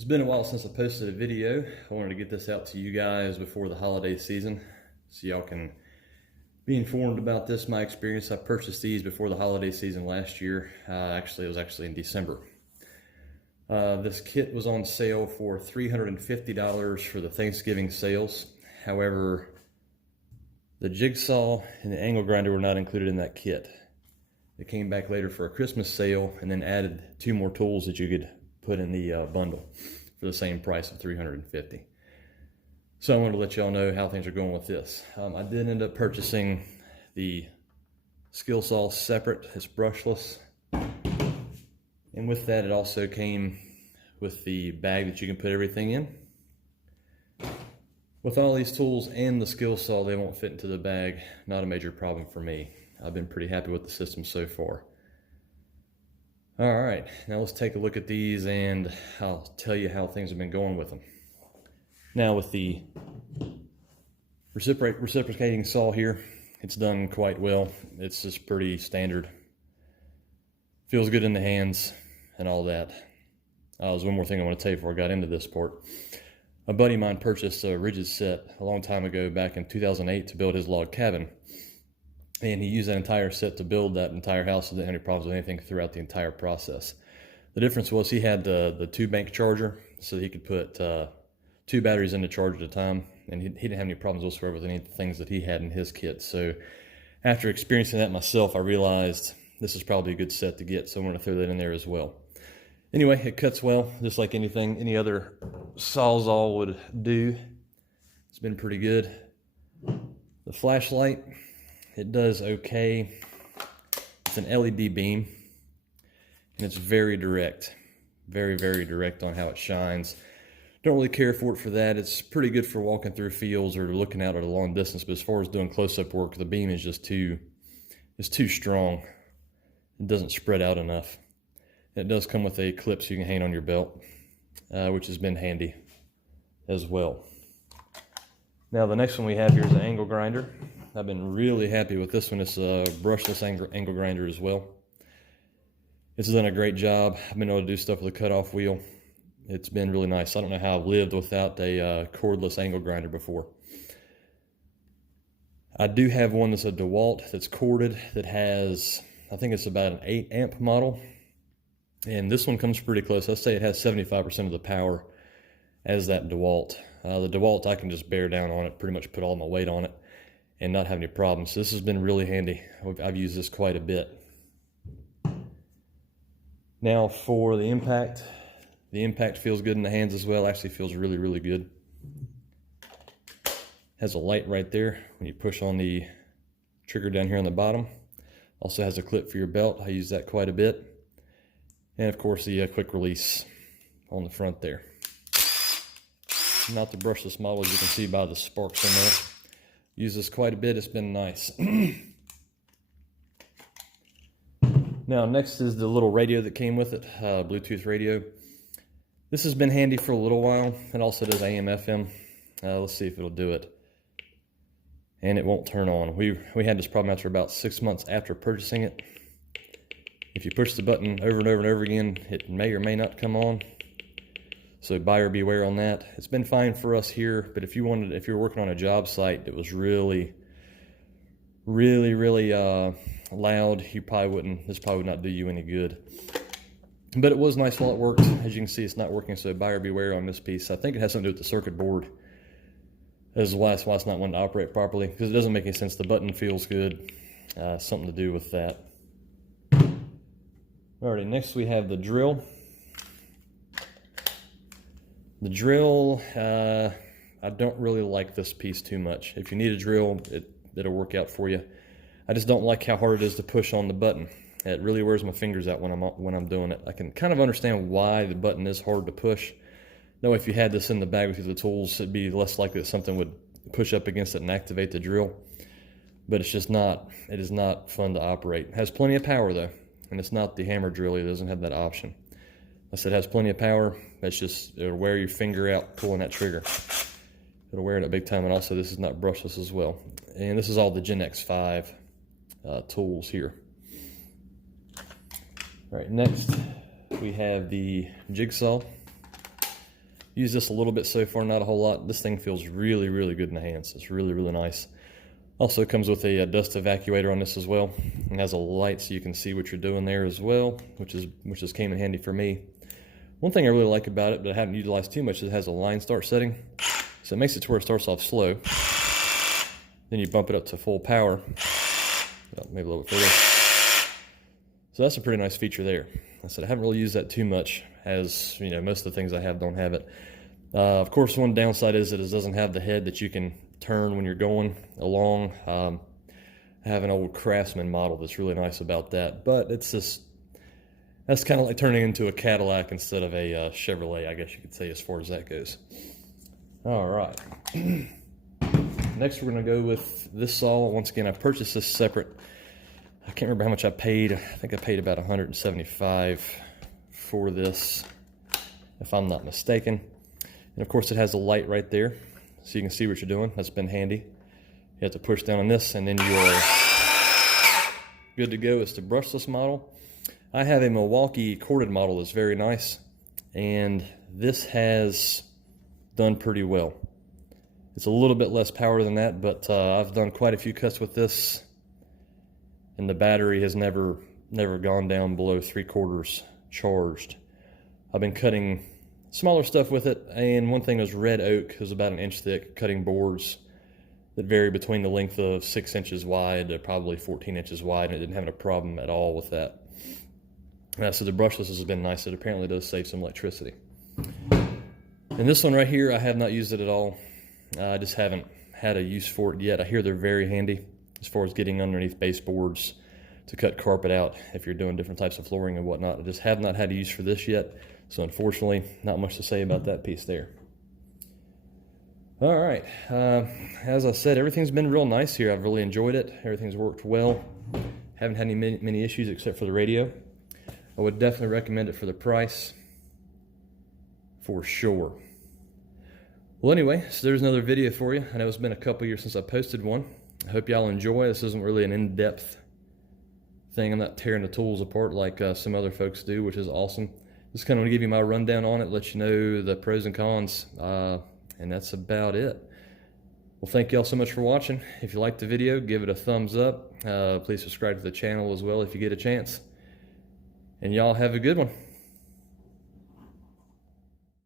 It's been a while since I posted a video. I wanted to get this out to you guys before the holiday season so y'all can be informed about this, my experience. I purchased these before the holiday season last year. It was actually in December. This kit was on sale for $350 for the Thanksgiving sales. However, the jigsaw and the angle grinder were not included in that kit. It came back later for a Christmas sale and then added 2 more tools that you could put in the bundle for the same price of $350. So I wanted to let y'all know how things are going with this. I did end up purchasing the skill saw separate. It's brushless. And with that, it also came with the bag that you can put everything in. With all these tools and the skill saw, they won't fit into the bag. Not a major problem for me. I've been pretty happy with the system so far. All right, now let's take a look at these and I'll tell you how things have been going with them. Now with the reciprocating saw here, it's done quite well. It's just pretty standard. Feels good in the hands and all that. There's one more thing I want to tell you before I got into this part. A buddy of mine purchased a Ridgid set a long time ago, back in 2008, to build his log cabin. And he used that entire set to build that entire house. Didn't have any problems with anything throughout the entire process. The difference was he had the 2-bank charger, so that he could put 2 batteries in the charge at a time, and he didn't have any problems whatsoever with any of the things that he had in his kit. So after experiencing that myself, I realized this is probably a good set to get, so I'm going to throw that in there as well. Anyway, it cuts well, just like any other Sawzall would do. It's been pretty good. The flashlight, it does okay. It's an LED beam, and it's very direct. Very, very direct on how it shines. Don't really care for it for that. It's pretty good for walking through fields or looking out at a long distance, but as far as doing close-up work, the beam is just too strong. It doesn't spread out enough. It does come with a clip so you can hang on your belt, which has been handy as well. Now the next one we have here is an angle grinder. I've been really happy with this one. It's a brushless angle grinder as well. It's done a great job. I've been able to do stuff with a cutoff wheel. It's been really nice. I don't know how I've lived without a cordless angle grinder before. I do have one that's a DeWalt that's corded that has, I think it's about an 8 amp model. And this one comes pretty close. I'd say it has 75% of the power as that DeWalt. The DeWalt, I can just bear down on it, pretty much put all my weight on it and not have any problems. So this has been really handy. I've used this quite a bit. Now for the impact feels good in the hands as well. Actually feels really, really good. Has a light right there when you push on the trigger down here on the bottom. Also has a clip for your belt. I use that quite a bit. And of course the quick release on the front there. Not the brushless model, as you can see by the sparks in there. Use this quite a bit. It's been nice. Now next is the little radio that came with it, Bluetooth radio. This has been handy for a little while. It also does AM, FM. Let's see if it'll do it. And it won't turn on. We had this problem after about 6 months after purchasing it. If you push the button over and over and over again, it may or may not come on. So buyer beware on that. It's been fine for us here, but if you were working on a job site that was really loud, this probably would not do you any good. But it was nice while it worked. As you can see, it's not working, so buyer beware on this piece. I think it has something to do with the circuit board. That's why it's not wanting to operate properly, because it doesn't make any sense. The button feels good. Something to do with that. Alrighty, next we have the drill. The drill, I don't really like this piece too much. If you need a drill, it'll work out for you. I just don't like how hard it is to push on the button. It really wears my fingers out when I'm doing it. I can kind of understand why the button is hard to push. Though if you had this in the bag with you, the tools, it'd be less likely that something would push up against it and activate the drill. But it is not fun to operate. It has plenty of power though, and it's not the hammer drill. It doesn't have that option. I said it has plenty of power. It'll wear your finger out pulling that trigger. It'll wear it out big time. And also this is not brushless as well. And this is all the Gen X5 tools here. All right, next we have the jigsaw. Used this a little bit so far, not a whole lot. This thing feels really, really good in the hands. It's really, really nice. Also comes with a dust evacuator on this as well. It has a light so you can see what you're doing there as well, which is came in handy for me. One thing I really like about it, but I haven't utilized too much, is it has a line start setting. So it makes it to where it starts off slow. Then you bump it up to full power. Oh, maybe a little bit further. So that's a pretty nice feature there. I said I haven't really used that too much, as you know, most of the things I have don't have it. Of course, one downside is that it doesn't have the head that you can turn when you're going along. I have an old Craftsman model that's really nice about that, but it's just, that's kind of like turning into a Cadillac instead of a Chevrolet, I guess you could say, as far as that goes. All right. Next, we're going to go with this saw. Once again, I purchased this separate. I can't remember how much I paid. I think I paid about $175 for this, if I'm not mistaken. And of course, it has a light right there, so you can see what you're doing. That's been handy. You have to push down on this, and then you're good to go. It's the brushless model. I have a Milwaukee corded model that's very nice, and this has done pretty well. It's a little bit less power than that, but I've done quite a few cuts with this, and the battery has never gone down below 3/4 charged. I've been cutting smaller stuff with it, and one thing was red oak. It was about 1 inch thick, cutting boards that vary between the length of 6 inches wide to probably 14 inches wide, and it didn't have a problem at all with that. So the brushless has been nice. It apparently does save some electricity. And this one right here, I have not used it at all. I just haven't had a use for it yet. I hear they're very handy as far as getting underneath baseboards to cut carpet out if you're doing different types of flooring and whatnot. I just have not had a use for this yet, so unfortunately, not much to say about that piece there. All right, as I said, everything's been real nice here. I've really enjoyed it. Everything's worked well. Haven't had many issues except for the radio. I would definitely recommend it for the price, for sure. Well, anyway, so there's another video for you. I know it's been a couple years since I posted one. I hope y'all enjoy. This isn't really an in-depth thing. I'm not tearing the tools apart like some other folks do, which is awesome. Just kind of want to give you my rundown on it, let you know the pros and cons, and that's about it. Well, thank y'all so much for watching. If you liked the video, give it a thumbs up. Please subscribe to the channel as well if you get a chance. And y'all have a good one.